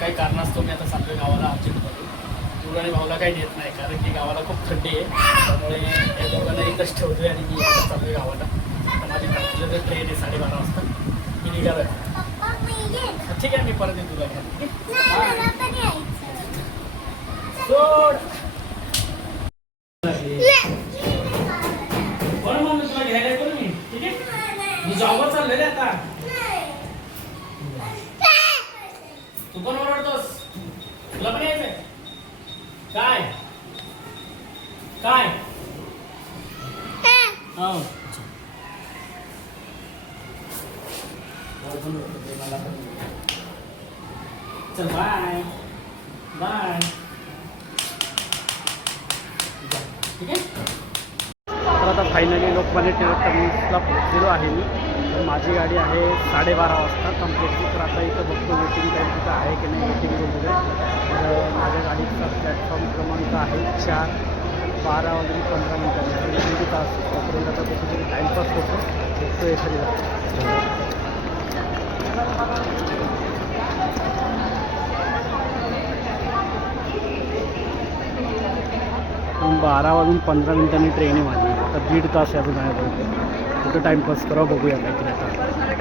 काही कारणास्तव मी आता चाललोय गावाला अर्जंटमध्ये तुला आणि भाऊला काही देत नाही कारण की गावाला खूप थंडी आहे. त्यामुळे या दोघांना इथंच ठेवतोय आणि मी इथंच चाललोय गावाला. आता माझी नागपूरला तर ट्रेन आहे साडेबारा वाजता. मी निघालो आहे ठीक आहे मी परत येतो तुला सोड. बरं मग मी तुला घ्यायला येतो मी? ठीक आहे? मी जॉबवर चाललेले आता तू पण ओरडतोस तुला पण यायचंय काय काय? हो. चल बाय बाय ठीक आहे? तर आता फायनली लोकमान्य टिळक टर्मिनसला पोहोचलेलो आहे मी. तर माझी गाडी आहे साडेबारा वाजता कम्प्लीटली तर आता इथं बघतो वेटिंग टाईम तिथं आहे की नाही वेटिंग वगैरे तर माझ्या गाडीचा प्लॅटफॉर्म क्रमांक आहे चार. बारा वाजून पंधरा मिनिटांनी म्हणजे दीड तास तोपर्यंत आता कुठेतरी टाईमपास होतो बघतो एखादी बारा पंधरा मिनिटांनी ट्रेन आहे माझी आता दीड तास अजून आहे कुठं टाईमपास करावं बघूया काहीतरी आता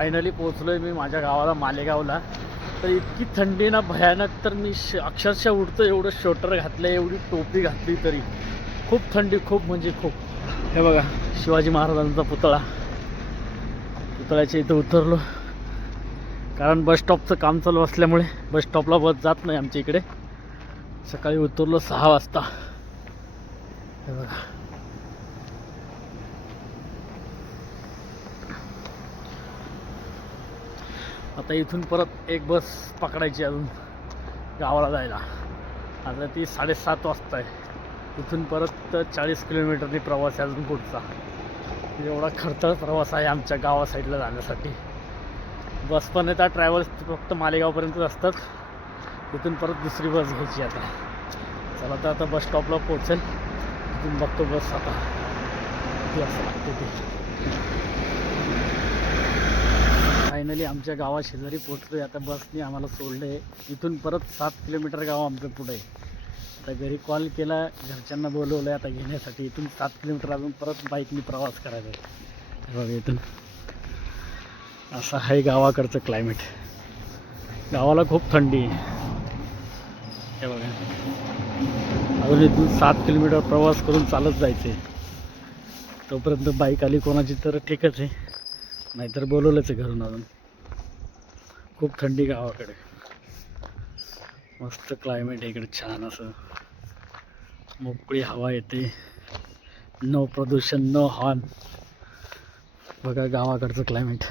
फायनली पोचलो आहे मी माझ्या गावाला मालेगावला. तर इतकी थंडी ना भयानक. तर मी श अक्षरशः उडतो एवढं शोटर घातलं एवढी टोपी घातली तरी. खूप थंडी खूप म्हणजे खूप. हे बघा शिवाजी महाराजांचा पुतळा. पुतळ्याच्या इथं उतरलो. कारण बस स्टॉपचं काम चालू असल्यामुळे बस स्टॉपला बस जात नाही आमच्या इकडे. सकाळी उतरलो सहा वाजता. हे बघा. आता इथून परत एक बस पकडायची अजून गावाला जायला. आता ती साडेसात वाजता आहे. इथून परत चाळीस किलोमीटरनी प्रवास आहे अजून पुढचा. एवढा खडतर प्रवास आहे आमच्या गावा साईडला जाण्यासाठी. बस पण येतात ट्रॅव्हल्स फक्त मालेगावपर्यंतच असतात. तिथून परत दुसरी बस घ्यायची आता. चला तर आता बस स्टॉपला पोहोचेल. तिथून बघतो बस आता. किती असं लागते ती. फायनली आमच्या गावा शेजारी पोचलो आता बसने आम्हाला सोडलं आहे इथून परत सात किलोमीटर गाव आमचं पुढे आहे. आता घरी कॉल केला घरच्यांना बोलवलं आहे आता घेण्यासाठी. इथून सात किलोमीटर अजून परत बाईकने प्रवास करायचा आहे. हे बघा इथून. असं आहे गावाकडचं क्लायमेट गावाला खूप थंडी आहे. हे बघा. अजून इथून सात किलोमीटर प्रवास करून चालत जायचं आहे तोपर्यंत बाईक आली कोणाची तर ठीकच आहे. नाहीतर बोलवलंच आहे घरून अजून. खूप थंडी गावाकडे. मस्त क्लायमेट आहे इकडे छान असं. मोकळी हवा येते. नो प्रदूषण नो हॉर्न बघा गावाकडचं क्लायमेट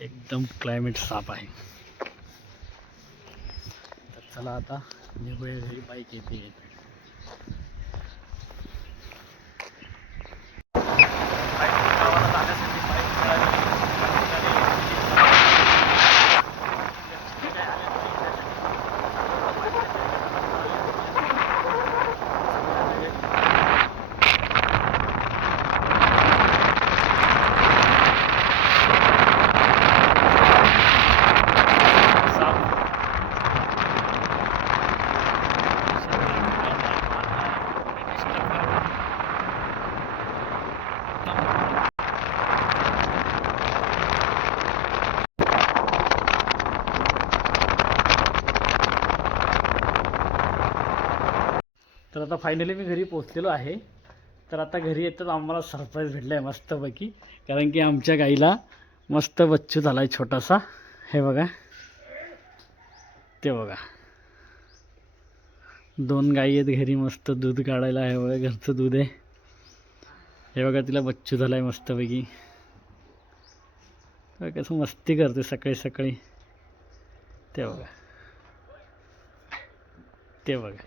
एकदम क्लायमेट साफ आहे. तर चला आता निघूया घरी बाईक येते तर आता फायनली मी घरी पोचलेलो आहे. तर आता घरी येतात आम्हाला सरप्राईज भेटला आहे मस्तपैकी. कारण की आमच्या गाईला मस्त बच्चू झाला आहे छोटासा. हे बघा. ते बघा. दोन गाई आहेत घरी मस्त दूध काढायला. हे बघा घरचं दूध आहे. हे बघा तिला बच्चू झाला आहे मस्तपैकी कसं मस्ती करते सकाळी सकाळी. ते बघा. ते बघा.